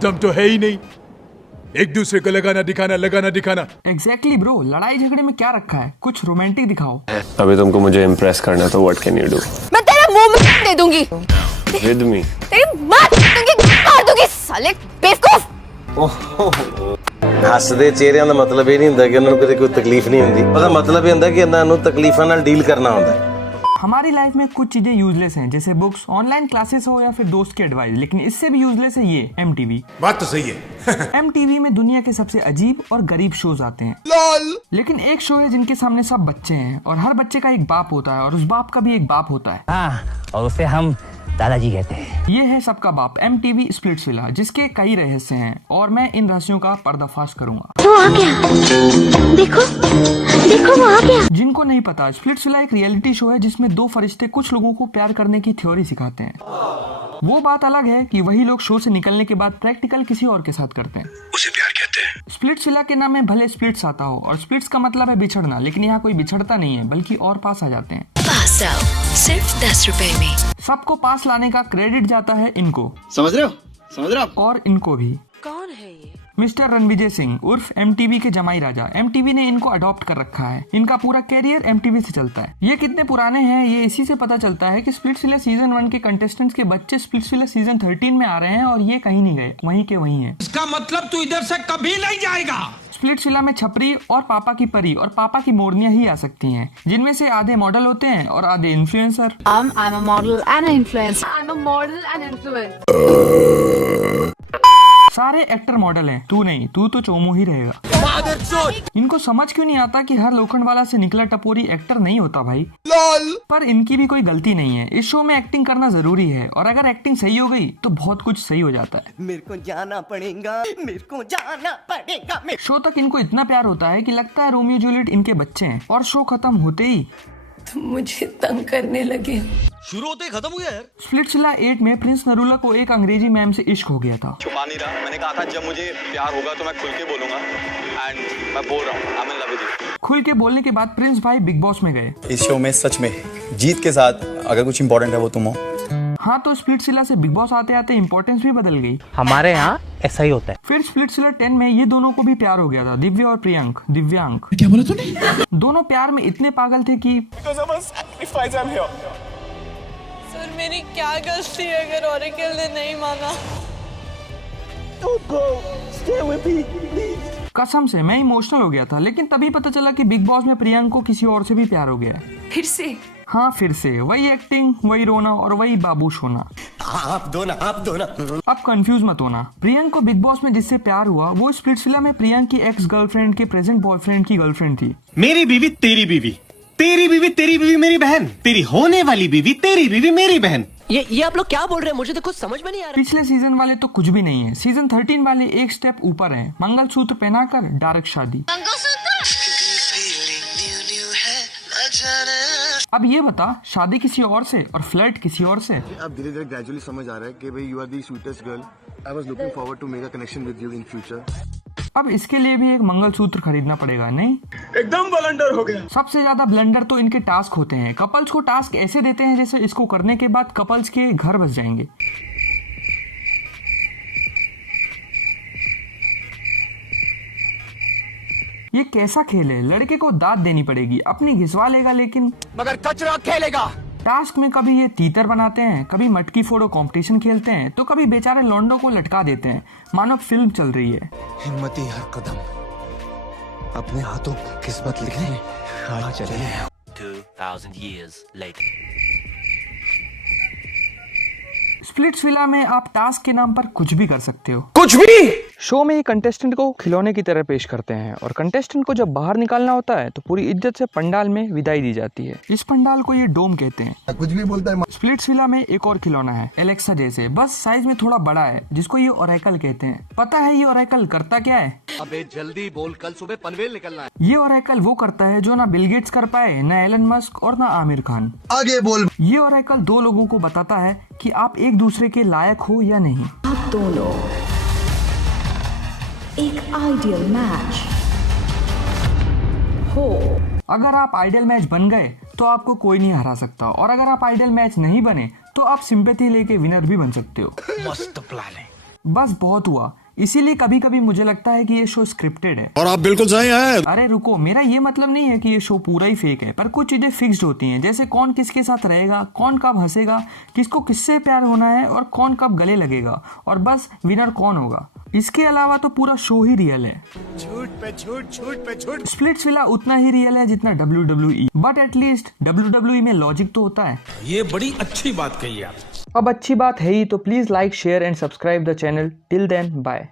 दम तो है ही नहीं, एक दूसरे को लगाना दिखाना। एग्जैक्टली ब्रो, लड़ाई झगड़े में क्या रखा है, कुछ रोमांटिक दिखाओ। अभी तुमको मुझे इम्प्रेस करना है तो व्हाट कैन यू डू? मैं तेरे मुंह में दे दूंगी, विद मी तेरी मार दूंगी साले बेवकूफ। ਹੱਸਦੇ ਚਿਹਰਿਆਂ ਦਾ ਮਤਲਬ ਇਹ ਨਹੀਂ ਹੁੰਦਾ ਕਿ ਉਹਨਾਂ ਨੂੰ ਕਦੇ ਕੋਈ ਤਕਲੀਫ ਨਹੀਂ ਹੁੰਦੀ। ਉਹਦਾ ਮਤਲਬ ਇਹ ਹੁੰਦਾ ਕਿ ਇਹਨਾਂ ਨੂੰ ਤਕਲੀਫਾਂ ਨਾਲ ਡੀਲ ਕਰਨਾ ਹੁੰਦਾ ਹੈ। हमारी लाइफ में कुछ चीजें यूजलेस हैं, जैसे बुक्स, ऑनलाइन क्लासेस हो या फिर दोस्त की एडवाइस, लेकिन इससे भी यूजलेस है ये MTV। बात तो सही है। MTV में दुनिया के सबसे अजीब और गरीब शोज आते हैं। लेकिन एक शो है जिनके सामने सब बच्चे हैं और हर बच्चे का एक बाप होता है और उस बाप का भी एक बाप होता है। और उसे हम दादाजी कहते हैं। ये है सबका बाप, MTV स्प्लिट्सविला, जिसके कई रहस्य हैं और मैं इन रहस्यों का पर्दाफाश करूंगा। वो आ गया, देखो वो आ गया। जिनको नहीं पता, स्प्लिट्सविला एक रियलिटी शो है जिसमें दो फरिश्ते कुछ लोगों को प्यार करने की थ्योरी सिखाते हैं। वो बात अलग है कि वही लोग शो से निकलने के बाद प्रैक्टिकल किसी और के साथ करते हैं। उसे प्यार कहते हैं। स्प्लिट्सविला के नाम में भले स्प्लिट्स आता हो, और स्प्लिट्स का मतलब है बिछड़ना, लेकिन यहाँ कोई बिछड़ता नहीं है बल्कि और पास आ जाते हैं। पास आओ सिर्फ 10 रुपए में। सबको पास लाने का क्रेडिट जाता है इनको, समझ रहे हो? और इनको भी। कौन है ये? मिस्टर रणविजय सिंह उर्फ MTV के जमाई राजा। MTV ने इनको अडॉप्ट कर रखा है। इनका पूरा कैरियर MTV से चलता है। ये कितने पुराने हैं ये इसी से पता चलता है कि स्प्लिट्सविला सीजन 1 के कंटेस्टेंट्स के बच्चे स्प्लिट्सविला सीजन 13 में आ रहे हैं और ये कहीं नहीं गए, वहीं के वहीं हैं। इसका मतलब तू इधर से कभी नहीं जाएगा। स्प्लिट्सविला में छपरी और पापा की परी और पापा की मोरनियां ही आ सकती हैं, जिनमें से आधे मॉडल होते हैं और आधे influencer. I'm a model and an influencer. I'm a model and influencer. सारे एक्टर मॉडल हैं, तू नहीं, तू तो चोमू ही रहेगा। इनको समझ क्यों नहीं आता कि हर लोखंड वाला से निकला टपोरी एक्टर नहीं होता भाई। पर इनकी भी कोई गलती नहीं है। इस शो में एक्टिंग करना जरूरी है और अगर एक्टिंग सही हो गई तो बहुत कुछ सही हो जाता है। मेरे को जाना पड़ेगा। शो तक इनको इतना प्यार होता है कि लगता है रोमियो जूलियट इनके बच्चे हैं, और शो खत्म होते ही तुम मुझे तंग करने लगे। शुरू होते ही खत्म हो गया यार। स्प्लिट्सविला 8 में प्रिंस नरूला को एक अंग्रेजी मैम से इश्क हो गया था। छुपा नहीं रहा, मैंने कहा था जब मुझे प्यार होगा तो मैं खुल के बोलूंगा, एंड मैं बोल रहा हूँ, I am in love with you. खुल के बोलने के बाद प्रिंस भाई बिग बॉस में गए। इस शो में सच में जीत के साथ अगर कुछ इंपॉर्टेंट है वो तुम हो। हाँ, तो स्प्लिट्सविला से बिग बॉस आते आते इम्पोर्टेंस भी बदल गई। हमारे यहाँ ऐसा ही होता है। फिर स्प्लिट्सविला 10 में ये दोनों को भी प्यार हो गया था, दिव्या और दिव्यांक। क्या बोला तूने? दोनों प्यार में इतने पागल थे कि सर मेरी क्या गलती है अगर ऑरेकल ने नहीं माना? कसम से मैं इमोशनल हो गया था, लेकिन तभी पता चला कि बिग बॉस में प्रियंक को किसी और से भी प्यार हो गया है। फिर से? हाँ, फिर से वही एक्टिंग, वही रोना और वही बाबूश होना। आप दो ना। अब कंफ्यूज मत होना, प्रियंक को बिग बॉस में जिससे प्यार हुआ वो स्प्लिट्सविला में प्रियंक की एक्स गर्लफ्रेंड के प्रेजेंट बॉयफ्रेंड की गर्लफ्रेंड थी। मेरी बीवी तेरी बीवी, तेरी बीवी मेरी बहन, तेरी होने वाली बीवी तेरी बीवी मेरी बहन। ये आप लोग क्या बोल रहे हैं? मुझे तो कुछ समझ में नहीं आ रहा। पिछले सीजन वाले तो कुछ भी नहीं है, सीजन 13 वाले एक स्टेप ऊपर हैं। मंगलसूत्र पहनाकर डायरेक्ट शादी। अब ये बता, शादी किसी और से और फ्लर्ट किसी और से। अब धीरे धीरे ग्रेजुअली समझ आ रहा है कि भाई you are the sweetest girl. I was looking forward to make a connection with you in future. अब इसके लिए भी एक मंगलसूत्र खरीदना पड़ेगा, नहीं? एकदम ब्लंडर हो गया। सबसे ज्यादा ब्लंडर तो इनके टास्क होते हैं। कपल्स को टास्क ऐसे देते हैं जैसे इसको करने के बाद कपल्स के घर बस जाएंगे। ये कैसा खेल है? लड़के को दाद देनी पड़ेगी, अपनी घिसवा लेगा लेकिन मगर कचरा खेलेगा। टास्क में कभी ये तीतर बनाते हैं, कभी मटकी फोड़ो कंपटीशन खेलते हैं, तो कभी बेचारे लौंडो को लटका देते हैं, मानो फिल्म चल रही है। हिम्मती हर कदम अपने हाथों किस्मत लिखने आ चले। 2000 years later. स्प्लिट्सविला में आप टास्क के नाम पर कुछ भी कर सकते हो। कुछ भी? शो में ये कंटेस्टेंट को खिलौने की तरह पेश करते हैं और कंटेस्टेंट को जब बाहर निकालना होता है तो पूरी इज्जत से पंडाल में विदाई दी जाती है। इस पंडाल को ये डोम कहते हैं। कुछ भी बोलता है। स्प्लिट्सविला में एक और खिलौना है, एलेक्सा जैसे, बस साइज में थोड़ा बड़ा है, जिसको ये ओरेकल कहते हैं। पता है ये ओरेकल करता क्या है? अबे जल्दी बोल, कल सुबह पनवेल निकलना है। ये ओरेकल वो करता है जो ना बिल गेट्स कर पाए, ना एलन मस्क और ना आमिर खान। आगे बोल। ये ओरेकल दो लोगों को बताता है कि आप एक दूसरे के लायक हो या नहीं। आप दोनों एक आइडियल मैच हो। अगर आप आइडियल मैच बन गए तो आपको कोई नहीं हरा सकता, और अगर आप आइडियल मैच नहीं बने तो आप सिंपैथी लेके विनर भी बन सकते हो। मस्त प्लान है। बस बहुत हुआ, इसीलिए कभी कभी मुझे लगता है कि ये शो स्क्रिप्टेड है। और आप बिल्कुल सही हैं। अरे रुको, मेरा ये मतलब नहीं है कि ये शो पूरा ही फेक है, पर कुछ चीजें फिक्स्ड होती हैं, जैसे कौन किसके साथ रहेगा, कौन कब हंसेगा, किसको किससे प्यार होना है और कौन कब गले लगेगा, और बस विनर कौन होगा। इसके अलावा तो पूरा शो ही रियल है। झूठ पे झूठ, झूठ पे झूठ। स्प्लिट्सविला उतना ही रियल है जितना WWE, बट एटलीस्ट WWE में लॉजिक तो होता है। ये बड़ी अच्छी बात कही आप। अब अच्छी बात है ही तो please like, share and subscribe the channel. Till then bye.